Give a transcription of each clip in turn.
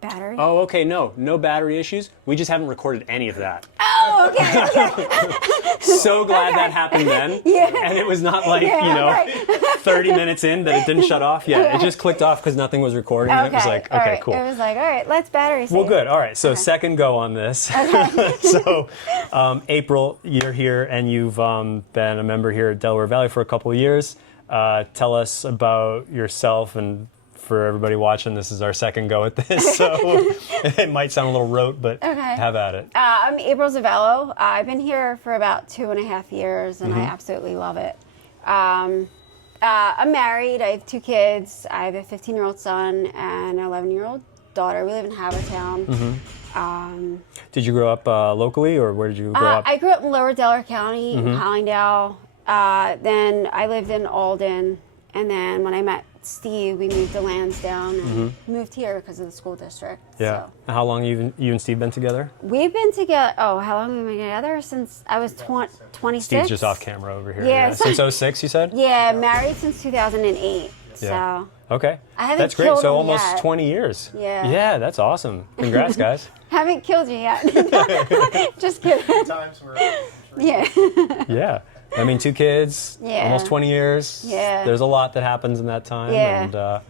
Battery? Oh, okay, no battery issues. We just haven't recorded any of that. Oh, okay. So glad that happened then. Yeah. And it was not like, right. 30 minutes in that it didn't shut off. Yeah, it just clicked off because nothing was recording. And it was like, all okay, right. cool. It was like, all right, let's battery save. Well, good. All right. So second go on this. Okay. So April, you're here and you've been a member here at Delaware Valley for a couple of years. Tell us about yourself, and for everybody watching, this is our second go at this, so it might sound a little rote, but have at it. I'm April Ziviello. I've been here for about 2.5 years, and I absolutely love it. I'm married. I have 2 kids. I have a 15-year-old son and an 11-year-old daughter. We live in Havertown. Did you grow up locally, or where did you grow up? I grew up in Lower Delaware County, in Hollandale. Then I lived in Alden, and then when I met Steve, we moved to Lansdowne and moved here because of the school district. Yeah. So. And how long you and Steve been together? We've been together, how long have we been together? Since I was 26. Steve's just off camera over here. Yeah. Since 06, you said? Yeah, married since 2008. Yeah. So. Okay. I haven't That's great. killed So him almost yet. 20 years. Yeah. Yeah, that's awesome. Congrats, guys. Haven't killed you yet. Just kidding. Times we're Yeah. Yeah. I mean, 2 kids, Yeah. almost 20 years. Yeah. There's a lot that happens in that time. Yeah.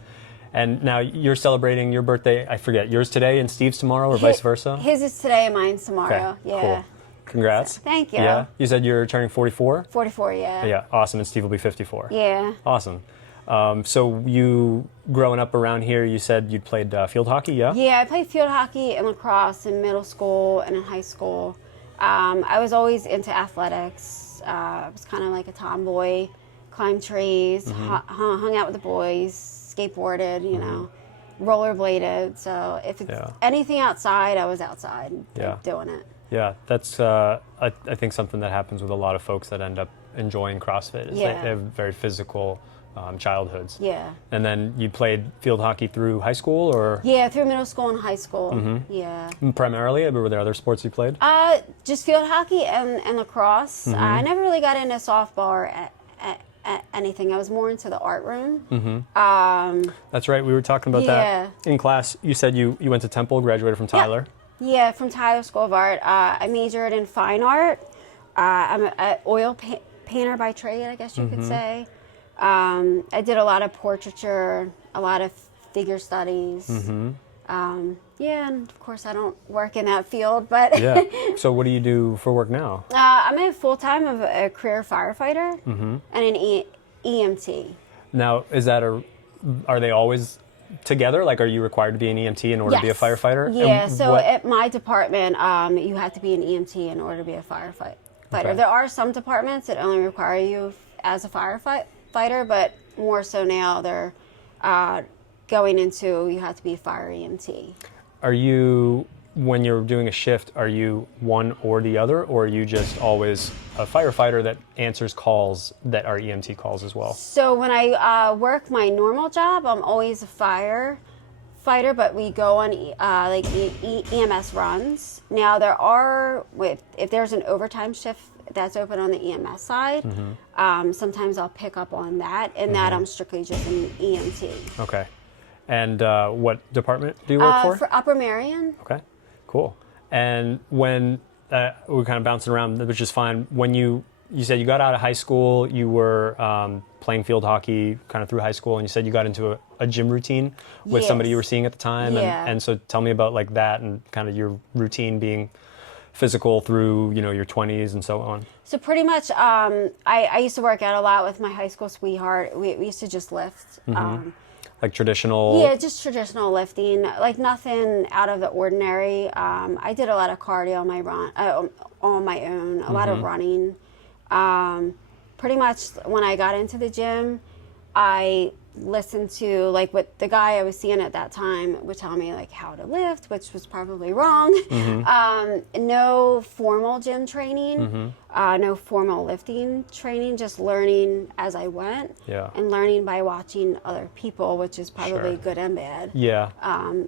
And now you're celebrating your birthday, I forget, yours today and Steve's tomorrow, or vice versa? His is today and mine's tomorrow. Okay, Yeah. cool. Congrats. Thank you. Yeah. You said you're turning 44? 44, yeah. Yeah, awesome. And Steve will be 54. Yeah. Awesome. So you, growing up around here, you said you'd played field hockey, yeah? Yeah, I played field hockey and lacrosse in middle school and in high school. I was always into athletics. I was kind of like a tomboy, climbed trees, hung out with the boys, skateboarded, you know, rollerbladed. So if it's anything outside, I was outside doing it. Yeah, that's I think something that happens with a lot of folks that end up enjoying CrossFit is they have very physical childhoods. Yeah. And then you played field hockey through high school, or? Yeah, through middle school and high school. Yeah. Primarily, or were there other sports you played? Just field hockey and lacrosse. I never really got into softball or anything. I was more into the art room. That's right. We were talking about that in class. You said you went to Temple, graduated from Tyler. Yeah, from Tyler School of Art. I majored in fine art. I'm an oil painter by trade, I guess you could say. I did a lot of portraiture, a lot of figure studies. Yeah, and of course I don't work in that field, but Yeah. So what do you do for work now? I'm a full-time of a career firefighter and an EMT. Now, are they always together? Like, are you required to be an EMT in order to be a firefighter? Yeah, And so at my department, you have to be an EMT in order to be a firefighter. Okay. There are some departments that only require you as a firefighter, but more so now they're going into you have to be a fire EMT. Are you, when you're doing a shift, are you one or the other, or are you just always a firefighter that answers calls that are EMT calls as well? So when I work my normal job, I'm always a firefighter, but we go on EMS runs. Now there are, if there's an overtime shift that's open on the EMS side, sometimes I'll pick up on that, and that I'm strictly just an EMT. Okay. And what department do you work for? For Upper Marion. Okay, cool. And when we're kind of bouncing around, which is fine. When you said you got out of high school, you were playing field hockey kind of through high school, and you said you got into a gym routine with somebody you were seeing at the time. Yeah. And so tell me about like that and kind of your routine being physical through, your 20s and so on. So pretty much, I used to work out a lot with my high school sweetheart. We used to just lift. Like traditional? Yeah, just traditional lifting, like nothing out of the ordinary. I did a lot of cardio on my own, a lot of running. Pretty much when I got into the gym, I listened to like what the guy I was seeing at that time would tell me, like how to lift, which was probably wrong. No formal gym training, no formal lifting training, just learning as I went, and learning by watching other people, which is probably good and bad. Yeah.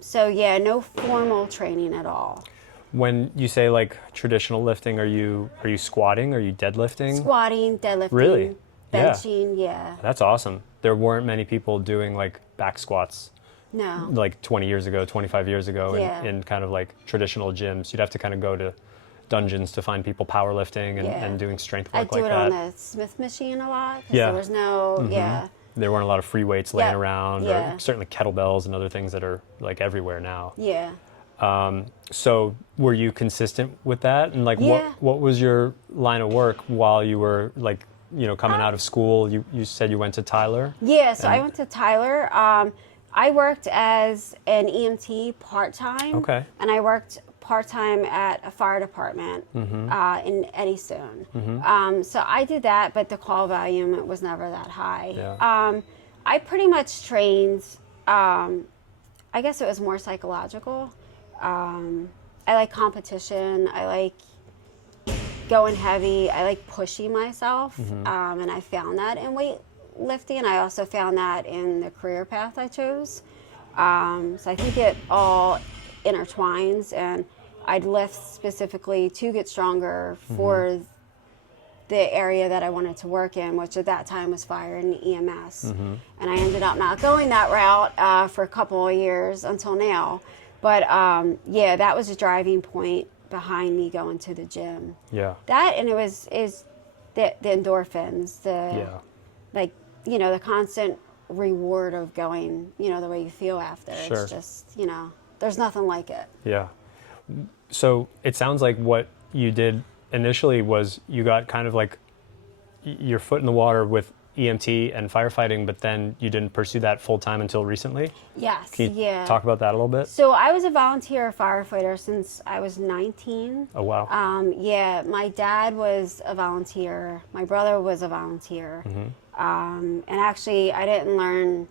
So yeah, no formal training at all. When you say like traditional lifting, are you squatting? Are you deadlifting? Squatting, deadlifting, Really? benching, yeah. That's awesome. There weren't many people doing like back squats No. like 20 years ago, 25 years ago Yeah. in kind of like traditional gyms. You'd have to kind of go to dungeons to find people powerlifting and doing strength I work do like it that. on the Smith machine a lot. 'Cause Yeah. There was no, There weren't a lot of free weights laying around, Yeah. or certainly kettlebells and other things that are like everywhere now. Yeah. So were you consistent with that? And like, Yeah. what was your line of work while you were like, coming out of school? You said you went to Tyler? Yeah, so I went to Tyler. I worked as an EMT part-time. Okay. And I worked part-time at a fire department in Eddystone. So I did that, but the call volume was never that high. Yeah. I pretty much trained, I guess it was more psychological. I like competition. I like going heavy. I like pushing myself. And I found that in weightlifting. And I also found that in the career path I chose. So I think it all intertwines, and I'd lift specifically to get stronger for the area that I wanted to work in, which at that time was fire and EMS. And I ended up not going that route for a couple of years until now. But yeah, that was a driving point behind me going to the gym. Yeah. That, and is the endorphins, like, the constant reward of going, the way you feel after. Sure. It's just, there's nothing like it. Yeah. So it sounds like what you did initially was you got kind of like your foot in the water with EMT and firefighting, but then you didn't pursue that full time until recently? Yes. Can you talk about that a little bit? So I was a volunteer firefighter since I was 19. Oh, wow. Yeah, my dad was a volunteer. My brother was a volunteer. And actually, I didn't learn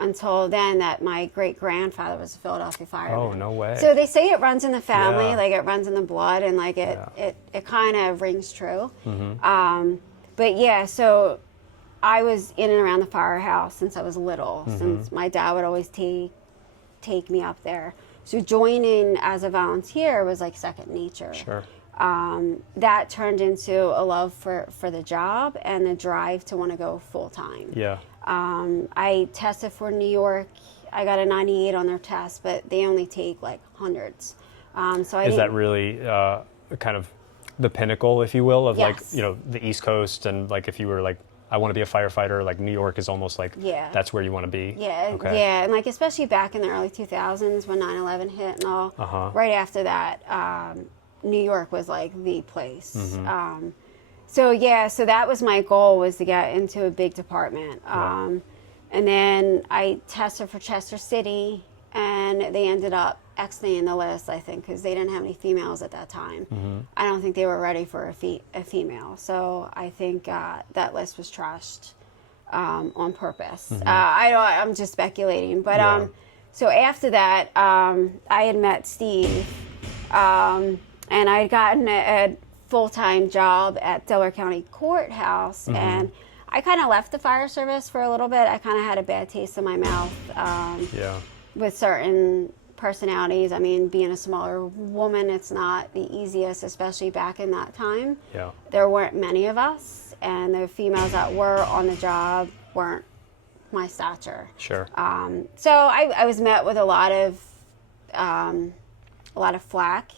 until then that my great-grandfather was a Philadelphia fireman. Oh, no way. So they say it runs in the family, Yeah. like it runs in the blood, and like it kind of rings true. But yeah, so I was in and around the firehouse since I was little, since my dad would always take me up there. So joining as a volunteer was like second nature. Sure. That turned into a love for the job and the drive to want to go full time. Yeah. I tested for New York. I got a 98 on their test, but they only take like hundreds. So Is that really kind of the pinnacle, if you will, of Yes. like, the East Coast, and like if you were like, I want to be a firefighter, like New York is almost like, that's where you want to be? Yeah, Okay. yeah, and like especially back in the early 2000s when 9/11 hit and all, right after that, New York was like the place. So that was my goal, was to get into a big department. And then I tested for Chester City, and they ended up Xing the list, I think, because they didn't have any females at that time. I don't think they were ready for a female. So I think that list was trashed on purpose. I'm just speculating. But so after that, I had met Steve, and I had gotten a full-time job at Delaware County Courthouse, and I kind of left the fire service for a little bit. I kind of had a bad taste in my mouth with certain personalities. I mean, being a smaller woman, it's not the easiest, especially back in that time. Yeah. There weren't many of us, and the females that were on the job weren't my stature. Sure. So I was met with a lot of flack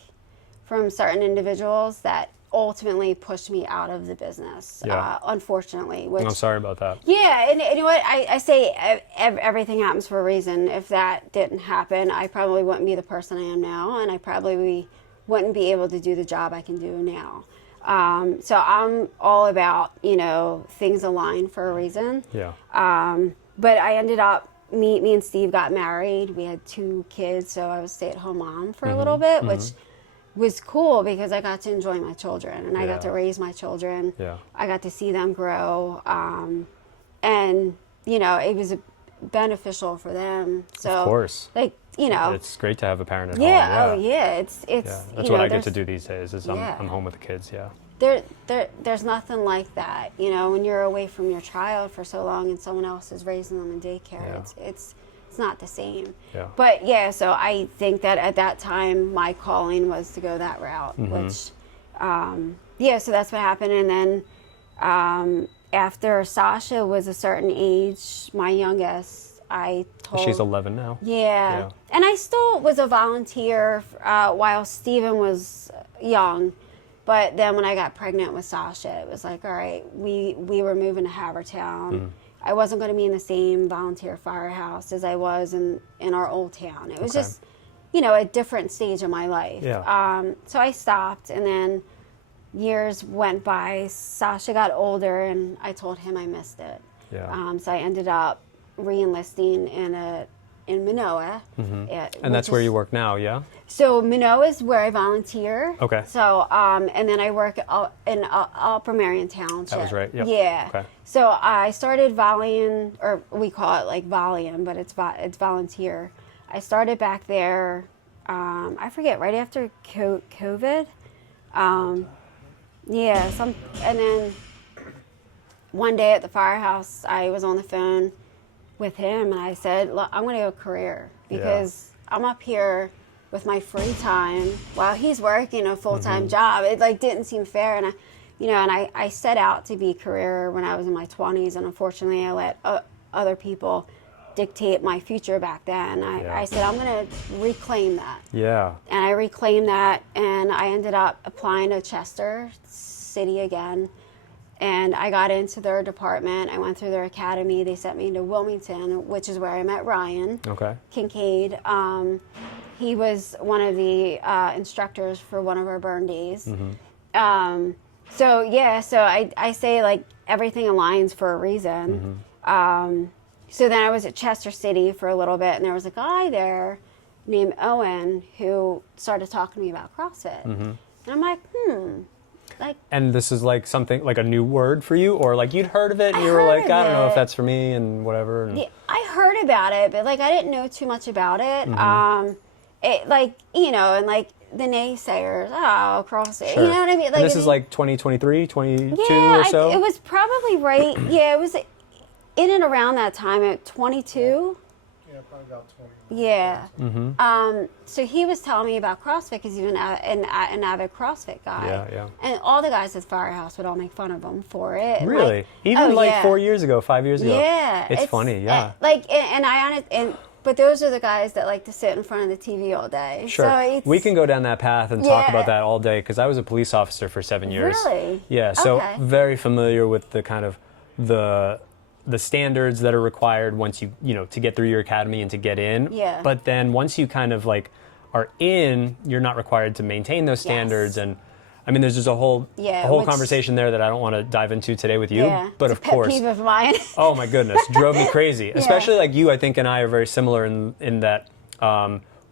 from certain individuals that ultimately pushed me out of the business, unfortunately. Which, I'm sorry about that. Yeah, and you know what? I say everything happens for a reason. If that didn't happen, I probably wouldn't be the person I am now, and I probably wouldn't be able to do the job I can do now. So I'm all about, things align for a reason. Yeah. But I ended up, me and Steve got married. We had 2 kids, so I was a stay-at-home mom for a little bit, which was cool because I got to enjoy my children, and I got to raise my children. Yeah. I got to see them grow, and it was beneficial for them. So, Of course. It's great to have a parent at home. Yeah. Oh yeah. It's. That's what I get to do these days. Is I'm home with the kids. Yeah. There's nothing like that. When you're away from your child for so long and someone else is raising them in daycare, it's not the same. Yeah. But so I think that at that time my calling was to go that route, which, so that's what happened. And then after Sasha was a certain age, my youngest, I told. She's 11 now. Yeah. And I still was a volunteer while Steven was young. But then when I got pregnant with Sasha, it was like, all right, we were moving to Havertown. I wasn't going to be in the same volunteer firehouse as I was in our old town. It was just, a different stage of my life. Yeah. So I stopped, and then years went by. Sasha got older, and I told him I missed it. Yeah. So I ended up re-enlisting in Manoa. And that's where you work now, yeah? So Manoa is where I volunteer. Okay. So, and then I work in Upper Marion Township. That was right, yep. Yeah. Okay. So I started volleying, or we call it like volleying, but it's volunteer. I started back there, I forget, right after COVID. And then one day at the firehouse, I was on the phone with him, and I said, look, I'm going to go career, because I'm up here with my free time while he's working a full-time job. It didn't seem fair, and I set out to be career when I was in my 20s, and unfortunately I let other people dictate my future back then. I said, I'm going to reclaim that. Yeah. And I reclaimed that, and I ended up applying to Chester City again. And I got into their department. I went through their academy. They sent me to Wilmington, which is where I met Ryan Kincaid. He was one of the instructors for one of our burn days. So I say, like, everything aligns for a reason. So then I was at Chester City for a little bit, and there was a guy there named Owen who started talking to me about CrossFit. And I'm like, And this is like something, like a new word for you? Or like you'd heard of it and you were like, I don't know if that's for me and whatever? And... Yeah, I heard about it, but like I didn't know too much about it. And like the naysayers, CrossFit, you know what I mean? Like, and this is like 2023, 22 yeah, or so? It was probably right. Yeah, it was in and around that time at 22. Yeah, probably about 20. Yeah. So he was telling me about CrossFit because he's an avid CrossFit guy. Yeah. And all the guys at Firehouse would all make fun of him for it. And really? Even 4 years ago, 5 years ago? Yeah. It's funny, yeah. But those are the guys that like to sit in front of the TV all day. Sure. So we can go down that path and talk about that all day, because I was a police officer for 7 years. Really? Yeah, so very familiar with the kind of the standards that are required once you to get through your academy and to get in. Yeah. But then once you kind of like are in, you're not required to maintain those standards. And I mean, there's just a whole conversation there that I don't want to dive into today with you. Yeah, but it's of course, a pet peeve of mine. Oh my goodness, drove me crazy. Especially like you, I think, and I are very similar in that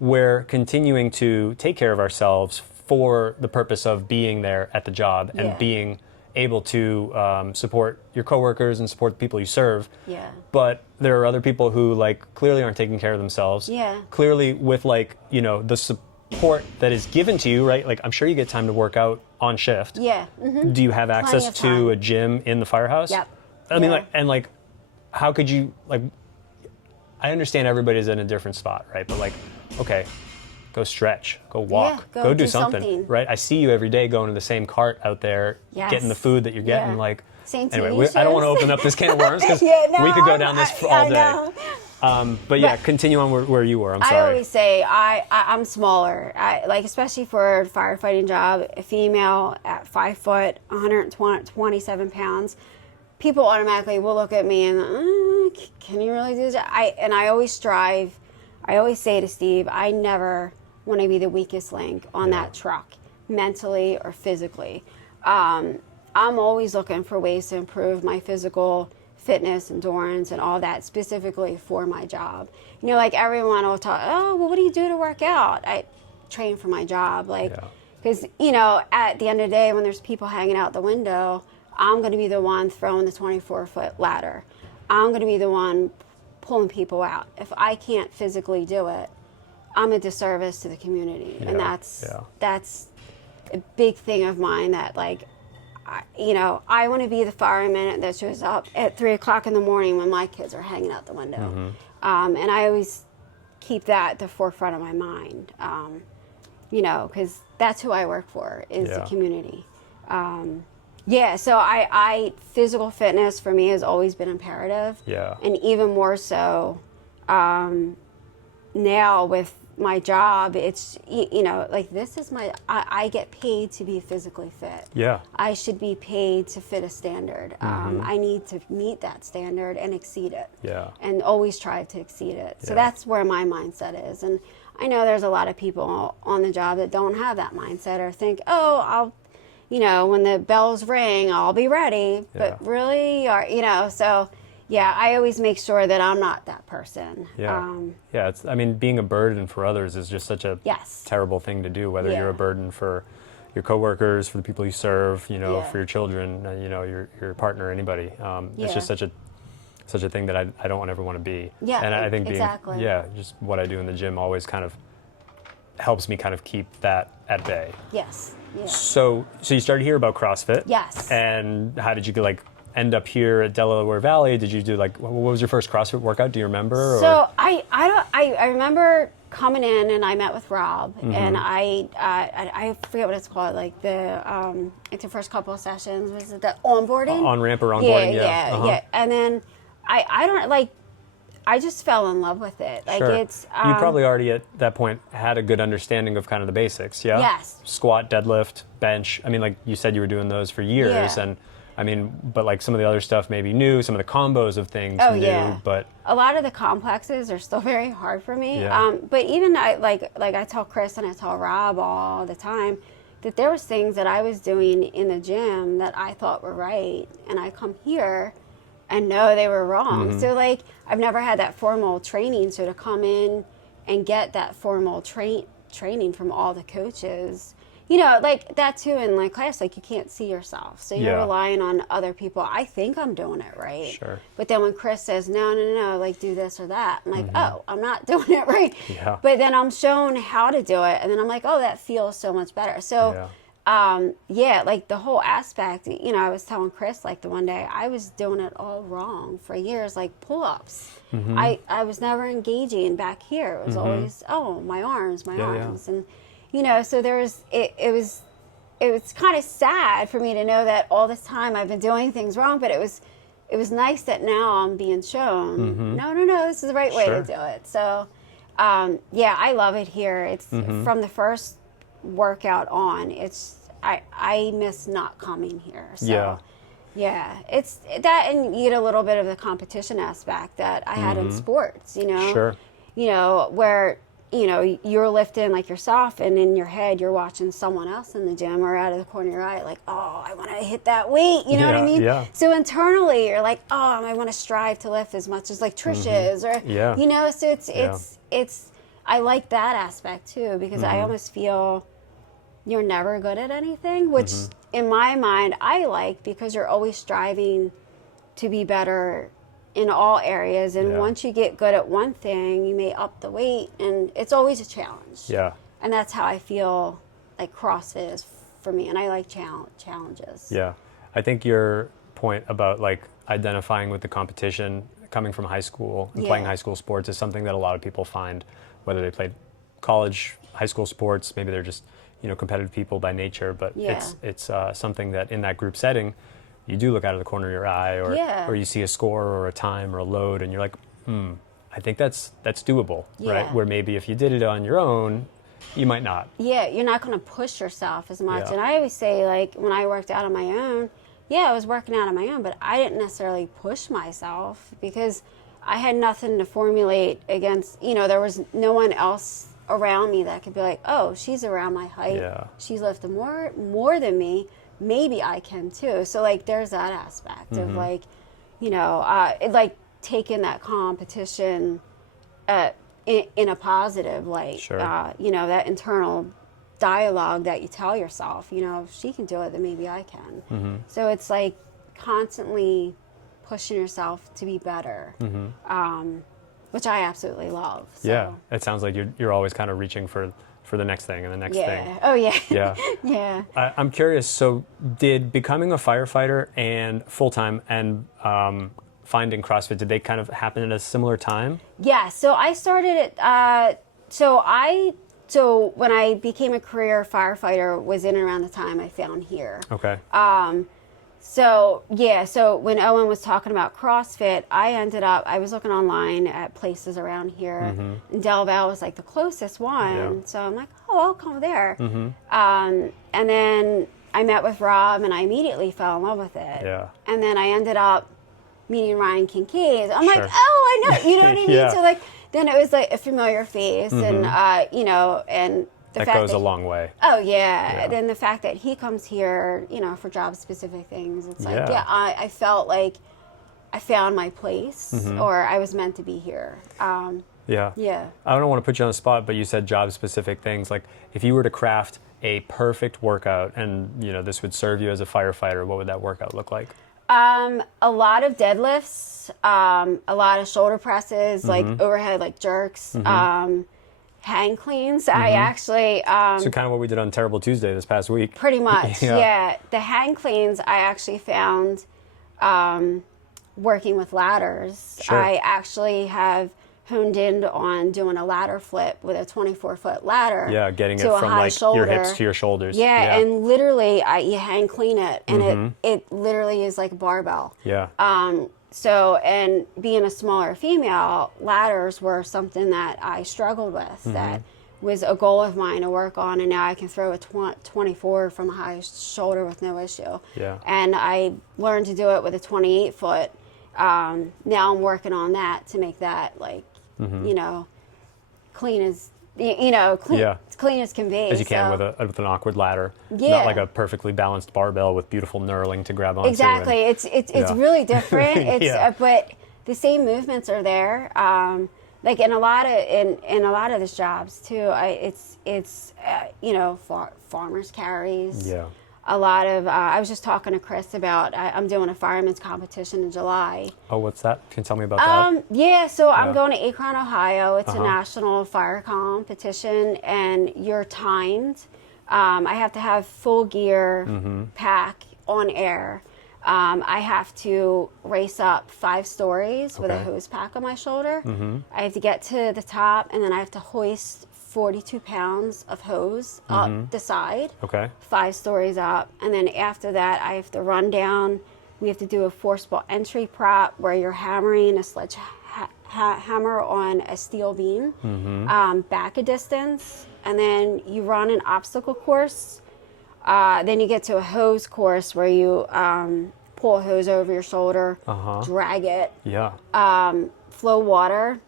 we're continuing to take care of ourselves for the purpose of being there at the job and being able to support your coworkers and support the people you serve. Yeah. But there are other people who like clearly aren't taking care of themselves. Yeah. Clearly with like, the support that is given to you, right? Like I'm sure you get time to work out on shift. Yeah. Mm-hmm. Do you have access to a gym in the firehouse? Yep. I mean, how could you, like, I understand everybody's in a different spot, right? But like, okay, go stretch, go walk, go do something, right? I see you every day going to the same cart out there, getting the food that you're getting. Like, anyway, I don't want to open up this can of worms because we could go down this all day. But continue on where you were. I'm sorry. I always say I'm smaller. Especially for a firefighting job, a female at 5 foot, 127 pounds. People automatically will look at me and, can you really do that? I always strive. I always say to Steve, I never want to be the weakest link on that truck, mentally or physically. I'm always looking for ways to improve my physical fitness, endurance, and all that specifically for my job. Like everyone will talk, what do you do to work out? I train for my job. Because, at the end of the day, when there's people hanging out the window, I'm going to be the one throwing the 24-foot ladder. I'm going to be the one pulling people out. If I can't physically do it, I'm a disservice to the community. And that's a big thing of mine that I want to be the fireman that shows up at 3 o'clock in the morning when my kids are hanging out the window. And I always keep that at the forefront of my mind, because that's who I work for, is the community. So I physical fitness for me has always been imperative. Yeah. And even more so now with my job, it's, you know, like this is I get paid to be physically fit. Yeah. I should be paid to fit a standard. I need to meet that standard and exceed it. Yeah. And always try to exceed it. So Yeah. that's where my mindset is. And I know there's a lot of people on the job that don't have that mindset or think, oh, I'll, you know, when the bells ring, I'll be ready. Yeah. But really, you know, so yeah, I always make sure that I'm not that person. Yeah. Yeah. It's, I mean, being a burden for others is just such a Yes. terrible thing to do, whether Yeah. you're a burden for your coworkers, for the people you serve, you know, Yeah. for your children, you know, your partner, anybody. Yeah. It's just such a thing that I don't ever want to be. Yeah, And I think being, exactly. yeah, just what I do in the gym always kind of helps me kind of keep that at bay. Yes. Yeah. So you started to hear about CrossFit. Yes. And how did you like end up here at Delaware Valley? Did you do like, what was your first CrossFit workout? Do you remember? Or? So I remember coming in and I met with Rob and I forget what it's called, like the first couple of sessions, was it the onboarding? On-ramp or onboarding, yeah. Yeah. And then I don't like, I just fell in love with it. Like Sure. it's You probably already at that point had a good understanding of kind of the basics, yeah? Yes. Squat, deadlift, bench. I mean, like you said, you were doing those for years, Yeah. and I mean, but like some of the other stuff maybe new, some of the combos of things Oh, new, yeah. but a lot of the complexes are still very hard for me. Yeah. But even like I tell Chris and I tell Rob all the time that there was things that I was doing in the gym that I thought were right, and I come here and know they were wrong. So like I've never had that formal training, so to come in and get that formal training from all the coaches, you know, like that too in like class, like you can't see yourself, so you're Yeah. relying on other people. I think I'm doing it right. Sure. But then when Chris says no, like do this or that, I'm like, oh, I'm not doing it right. Yeah. But then I'm shown how to do it, and then I'm like, oh, that feels so much better. So like the whole aspect, you know, I was telling Chris like the one day I was doing it all wrong for years, like pull-ups. I was never engaging back here. It was always, oh, my arms. Yeah. And, you know, so it was kind of sad for me to know that all this time I've been doing things wrong, but it was nice that now I'm being shown, no, this is the right way Sure. to do it. So, I love it here. It's from the first workout on, I miss not coming here. So, yeah, it's that, and you get a little bit of the competition aspect that I had in sports, you know. Sure. You know, where, you know, you're lifting like yourself, and in your head you're watching someone else in the gym or out of the corner of your eye like, oh, I want to hit that weight, you know what I mean? Yeah. So internally you're like, oh, I want to strive to lift as much as like Trish is, or you know, so it's I like that aspect too, because I almost feel you're never good at anything, which in my mind I like, because you're always striving to be better in all areas, and once you get good at one thing, you may up the weight, and it's always a challenge. Yeah. And that's how I feel like CrossFit is for me, and I like challenges. Yeah. I think your point about like identifying with the competition coming from high school and playing high school sports is something that a lot of people find, whether they played college, high school sports, maybe they're just, you know, competitive people by nature, but it's something that in that group setting, you do look out of the corner of your eye, or you see a score or a time or a load, and you're like, I think that's doable, right? Where maybe if you did it on your own, you might not. Yeah, you're not going to push yourself as much. Yeah. And I always say, like, when I worked out on my own, I was working out on my own, but I didn't necessarily push myself because I had nothing to formulate against, you know, there was no one else around me that could be like, oh, she's around my height. Yeah. She's lifting more than me. Maybe I can too. So like, there's that aspect of like, you know, like taking that competition in a positive light. Sure. You know, that internal dialogue that you tell yourself, you know, if she can do it, then maybe I can. So it's like constantly pushing yourself to be better, which I absolutely love. So. Yeah, it sounds like you're always kind of reaching for the next thing and the next thing. Oh yeah. Yeah. Yeah. I'm curious. So, did becoming a firefighter and full time and finding CrossFit, did they kind of happen at a similar time? Yeah. So I started it. So when I became a career firefighter was in and around the time I found here. Okay. So when Owen was talking about CrossFit, I was looking online at places around here, and DelVal was like the closest one. Yeah. So I'm like, oh, I'll come there. And then I met with Rob, and I immediately fell in love with it. Yeah. And then I ended up meeting Ryan Kincaid. I'm Sure. like, oh, I know, you know what I mean? Yeah. So like, then it was like a familiar face, and you know, and the That fact goes a long way. Oh yeah. Yeah. Then the fact that he comes here, you know, for job specific things, it's like, Yeah. I felt like I found my place, or I was meant to be here. Yeah. Yeah. I don't want to put you on the spot, but you said job specific things. Like if you were to craft a perfect workout and, you know, this would serve you as a firefighter, what would that workout look like? A lot of deadlifts, a lot of shoulder presses, like overhead, like jerks, hang cleans. I actually, So kind of what we did on Terrible Tuesday this past week. pretty much, Yeah. yeah. The hang cleans I actually found, working with ladders. Sure. I actually have honed in on doing a ladder flip with a 24-foot ladder. Yeah, getting it to a from high like shoulder. your hips to your shoulders. Yeah, and literally, you hang clean it, and it literally is like a barbell. Yeah. So, and being a smaller female, ladders were something that I struggled with. That was a goal of mine to work on, and now I can throw a 24 from a high shoulder with no issue. Yeah. And I learned to do it with a 28-foot. Now I'm working on that to make that like, you know, clean as clean as can be. As you can so. with an awkward ladder. Yeah. Not like a perfectly balanced barbell with beautiful knurling to grab onto. Exactly. And, It's really different. It's Yeah. But the same movements are there. Like in a lot of these jobs too. It's you know, farmers carries. Yeah. A lot of I was just talking to Chris about I'm doing a fireman's competition in July. Oh, what's that? Can you tell me about that? Yeah, so I'm Yeah. going to Akron, Ohio. It's a national fire competition, and you're timed. I have to have full gear, pack on air. I have to race up 5 stories with a Okay. hose pack on my shoulder. I have to get to the top, and then I have to hoist 42 pounds of hose up the side. Okay. 5 stories up, and then after that I have to run down. We have to do a forcible entry prop where you're hammering a hammer on a steel beam back a distance, and then you run an obstacle course. Then you get to a hose course where you pull a hose over your shoulder, drag it, Yeah. flow water,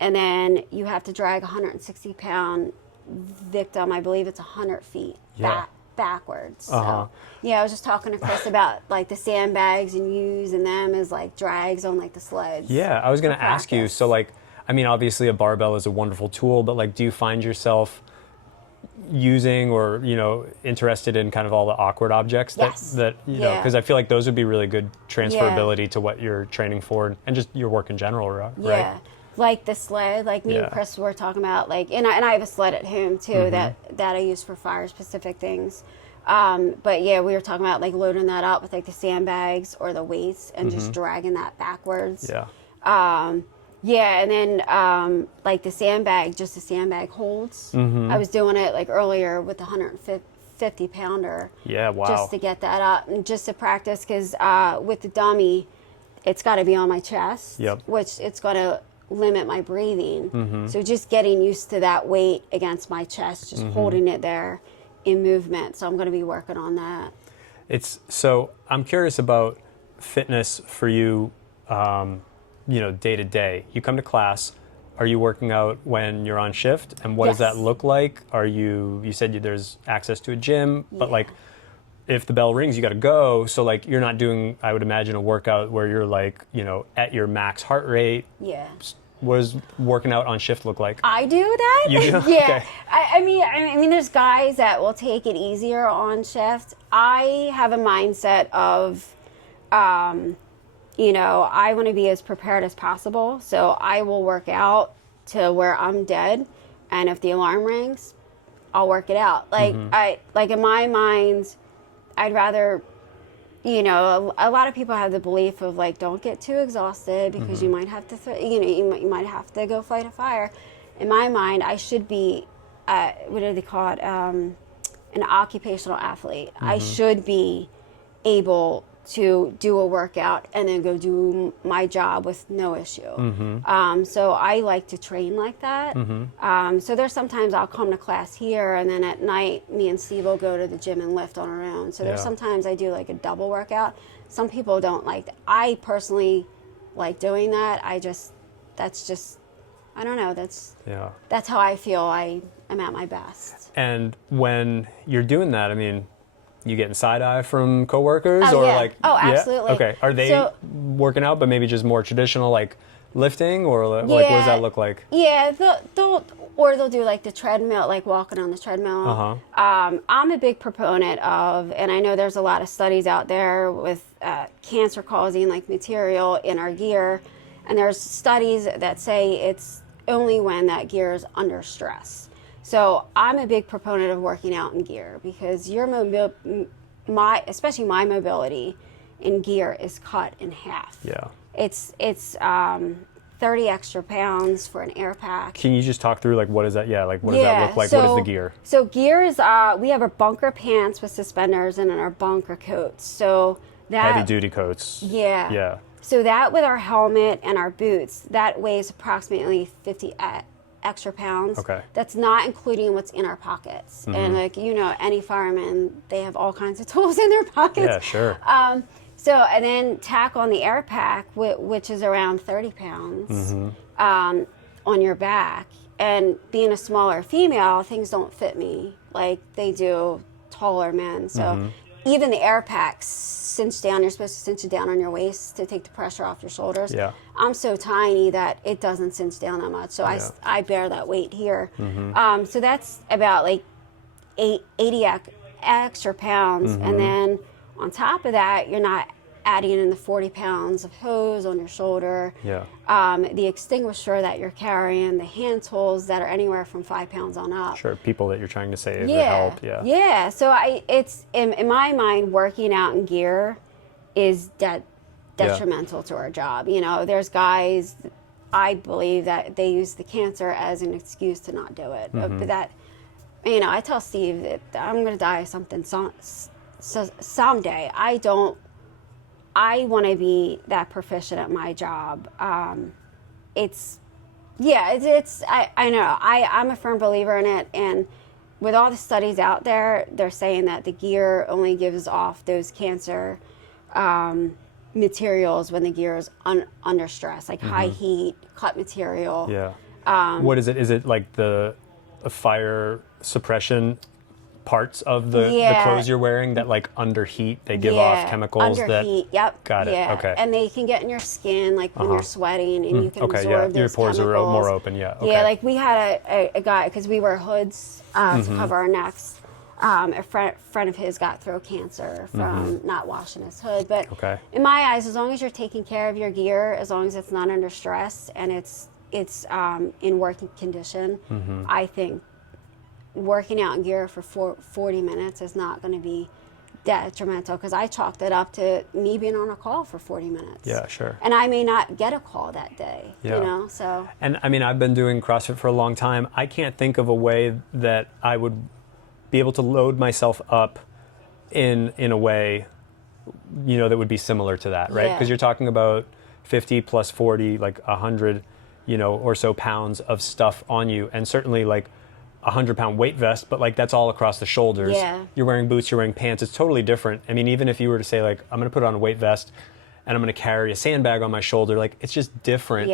and then you have to drag a 160-pound victim. I believe it's 100 feet backwards. So, yeah, I was just talking to Chris about like the sandbags and using them as like drags on like the sleds. Yeah, I was going to ask you. practice. So, like, I mean, obviously a barbell is a wonderful tool, but like, do you find yourself using or, you know, interested in kind of all the awkward objects that you know, because I feel like those would be really good transferability to what you're training for and just your work in general, right? Yeah. Like the sled, like me and Chris were talking about, like, and I have a sled at home too that I use for fire specific things. But yeah, we were talking about like loading that up with like the sandbags or the weights and just dragging that backwards. Yeah. Yeah, and then like the sandbag holds. I was doing it like earlier with the 150 pounder. Yeah, wow. Just to get that up and just to practice, because with the dummy, it's got to be on my chest, which it's going to limit my breathing. So just getting used to that weight against my chest, just holding it there in movement. So I'm going to be working on that. So I'm curious about fitness for you, you know, day to day. You come to class. Are you working out when you're on shift? And what does that look like? You said there's access to a gym, but like if the bell rings, you got to go. So like you're not doing, I would imagine, a workout where you're like, you know, at your max heart rate. Yeah. What does working out on shift look like? I do that. You do? Yeah. Okay. I mean, there's guys that will take it easier on shift. I have a mindset of, you know, I want to be as prepared as possible. So I will work out to where I'm dead, and if the alarm rings, I'll work it out. Like in my mind, I'd rather, you know, a lot of people have the belief of like, don't get too exhausted because you might have to, you might have to go fight a fire. In my mind, I should be, what do they call it, an occupational athlete. I should be able to do a workout and then go do my job with no issue. So I like to train like that. So there's sometimes I'll come to class here, and then at night me and Steve will go to the gym and lift on our own. So there's sometimes I do like a double workout. Some people don't like that. I personally like doing that. That's just, I don't know, that's how I feel I am at my best. And when you're doing that, I mean, you getting side eye from coworkers, or yeah. like? Oh, absolutely. Okay. Are they working out, but maybe just more traditional, like lifting, or like what does that look like? Yeah, they'll do like the treadmill, like walking on the treadmill. I'm a big proponent of, and I know there's a lot of studies out there with cancer causing like material in our gear, and there's studies that say it's only when that gear is under stress. So I'm a big proponent of working out in gear, because your especially my mobility in gear is cut in half. Yeah. It's 30 extra pounds for an air pack. Can you just talk through like what is that? Yeah, like what does that look like? What is the gear? So gear is we have our bunker pants with suspenders and our bunker coats. So that heavy duty coats. Yeah. Yeah. So that with our helmet and our boots, that weighs approximately 50 extra pounds. Okay. That's not including what's in our pockets. And like, any fireman, they have all kinds of tools in their pockets. Yeah, sure. And then tack on the air pack, which is around 30 pounds on your back. And being a smaller female, things don't fit me like they do taller men. So even the air packs cinch down. You're supposed to cinch it down on your waist to take the pressure off your shoulders. Yeah. I'm so tiny that it doesn't cinch down that much. So I bear that weight here. So that's about like 80 extra pounds. And then on top of that, you're not adding in the 40 pounds of hose on your shoulder, the extinguisher that you're carrying, the hand tools that are anywhere from 5 pounds on up. Sure, people that you're trying to save or help. Yeah. So it's in my mind, working out in gear is detrimental to our job. There's guys, I believe, that they use the cancer as an excuse to not do it. But that, I tell Steve that I'm going to die of something someday. I want to be that proficient at my job. I know. I'm a firm believer in it. And with all the studies out there, they're saying that the gear only gives off those cancer materials when the gear is under stress, like high heat, cut material. Yeah. What is it? Is it like the fire suppression parts of the clothes you're wearing that like under heat they give off chemicals under heat, yep. Got it. Okay. And they can get in your skin like when you're sweating, and you can absorb those your pores chemicals. are more open. Okay. Yeah, like we had a guy, because we wear hoods to cover our necks. A friend of his got throat cancer from not washing his hood. But in my eyes, as long as you're taking care of your gear, as long as it's not under stress and it's in working condition, I think working out in gear for 40 minutes is not going to be detrimental, because I chalked it up to me being on a call for 40 minutes. Yeah, sure. And I may not get a call that day, so. And I mean, I've been doing CrossFit for a long time. I can't think of a way that I would be able to load myself up in a way, that would be similar to that, right? Because you're talking about 50 plus 40, like 100, or so pounds of stuff on you. And certainly like 100-pound weight vest, but like that's all across the shoulders. Yeah. You're wearing boots, you're wearing pants. It's totally different. I mean, even if you were to say like, I'm going to put on a weight vest and I'm going to carry a sandbag on my shoulder, like it's just different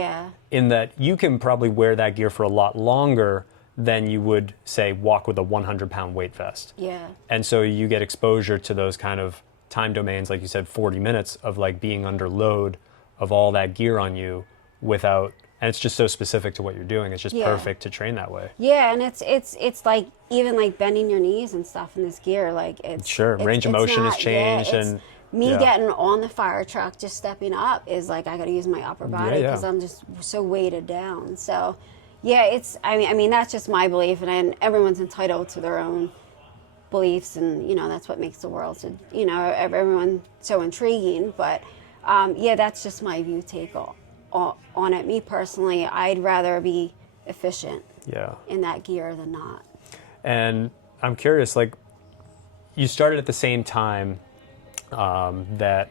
in that you can probably wear that gear for a lot longer than you would say walk with a 100-pound weight vest. Yeah. And so you get exposure to those kind of time domains, like you said, 40 minutes of like being under load of all that gear on you without. And it's just so specific to what you're doing. It's just perfect to train that way. Yeah, and it's like even like bending your knees and stuff in this gear, like it's range of motion has changed, and getting on the fire truck, just stepping up is like I got to use my upper body because I'm just so weighted down. So I mean that's just my belief, and everyone's entitled to their own beliefs, and that's what makes the world so everyone so intriguing. But that's just my take on it. Me personally, I'd rather be efficient in that gear than not. And I'm curious, like you started at the same time that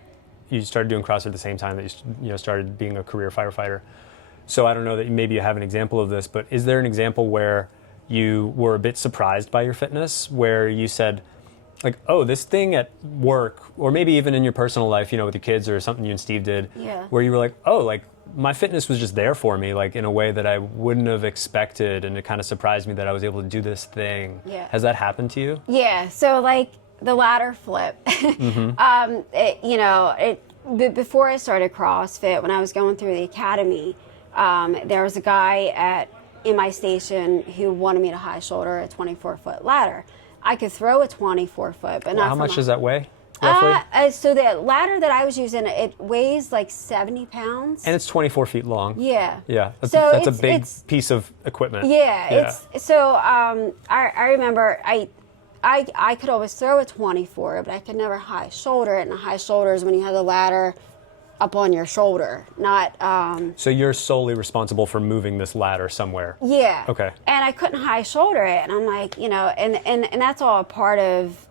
you started doing CrossFit at the same time that you started being a career firefighter. So I don't know that maybe you have an example of this, but is there an example where you were a bit surprised by your fitness, where you said, like, oh, this thing at work, or maybe even in your personal life, with your kids or something you and Steve did, where you were like, oh, like my fitness was just there for me, like in a way that I wouldn't have expected, and it kind of surprised me that I was able to do this thing. Yeah. Has that happened to you? Yeah. So like the ladder flip, before I started CrossFit, when I was going through the academy, there was a guy in my station who wanted me to high shoulder a 24-foot ladder. I could throw a 24-foot, but not. How much does that weigh, roughly? So the ladder that I was using, it weighs like 70 pounds. And it's 24 feet long. Yeah. Yeah. So that's a big piece of equipment. Yeah. I remember I could always throw a 24, but I could never high shoulder it. And a high shoulder is when you have the ladder up on your shoulder, not. So you're solely responsible for moving this ladder somewhere. Yeah. Okay. And I couldn't high shoulder it, and I'm like, and that's all a part of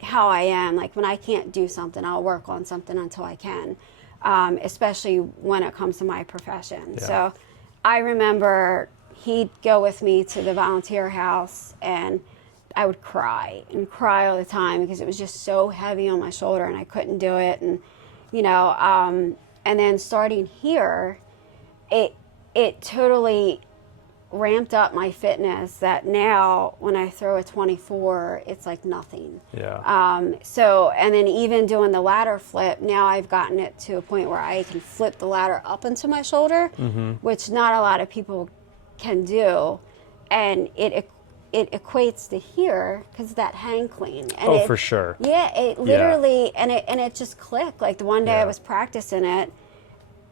how I am. Like when I can't do something, I'll work on something until I can, especially when it comes to my profession. Yeah. So I remember he'd go with me to the volunteer house, and I would cry all the time because it was just so heavy on my shoulder, and I couldn't do it. And and then starting here, it totally ramped up my fitness that now when I throw a 24, it's like nothing. Yeah. And then even doing the ladder flip, now I've gotten it to a point where I can flip the ladder up into my shoulder, which not a lot of people can do. And it equates to here because that hang clean. And for sure. Yeah, it literally, and it just clicked. Like the one day I was practicing it,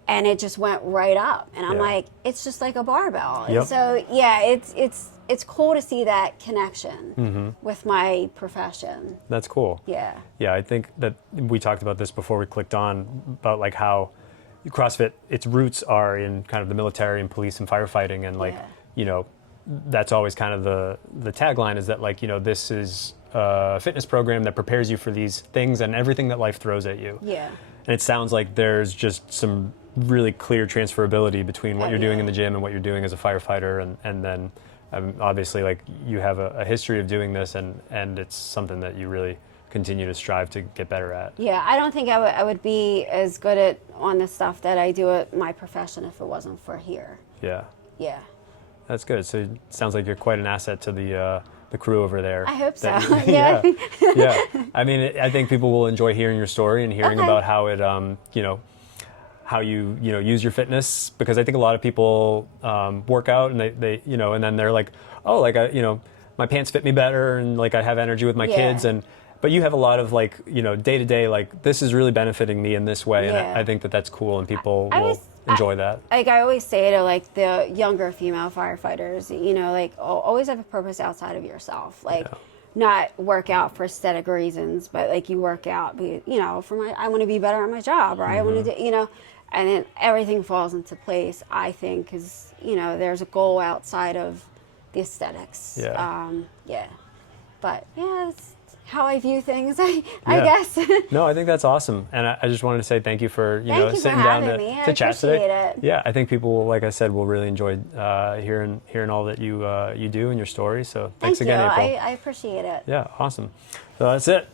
and it just went right up. And I'm like, it's just like a barbell. Yep. And so it's cool to see that connection with my profession. That's cool. Yeah. Yeah, I think that we talked about this before we clicked on, about like how CrossFit, its roots are in kind of the military and police and firefighting, and like, that's always kind of the tagline is that, like, this is a fitness program that prepares you for these things and everything that life throws at you. Yeah. And it sounds like there's just some really clear transferability between what you're doing in the gym and what you're doing as a firefighter. And then obviously, like, you have a history of doing this, and it's something that you really continue to strive to get better at. Yeah, I don't think I would be as good on the stuff that I do at my profession if it wasn't for here. Yeah. Yeah. That's good. So it sounds like you're quite an asset to the crew over there. I hope so. Yeah. I mean, I think people will enjoy hearing your story and hearing about how it, how you use your fitness, because I think a lot of people work out and they and then they're like, oh, like my pants fit me better, and like I have energy with my kids, but you have a lot of like day to day, like, this is really benefiting me in this way, and I think that that's cool, and people will enjoy that. Like I always say to like the younger female firefighters, like always have a purpose outside of yourself. Like not work out for aesthetic reasons, but like you work out, for I want to be better at my job, or I want to do, and then everything falls into place, I think, because, there's a goal outside of the aesthetics. But it's how I view things, I guess. No, I think that's awesome, and I just wanted to say thank you for sitting down to chat today. It. Yeah, I think people, like I said, will really enjoy hearing all that you do and your story. So thanks again, April. I appreciate it. Yeah, awesome. So that's it.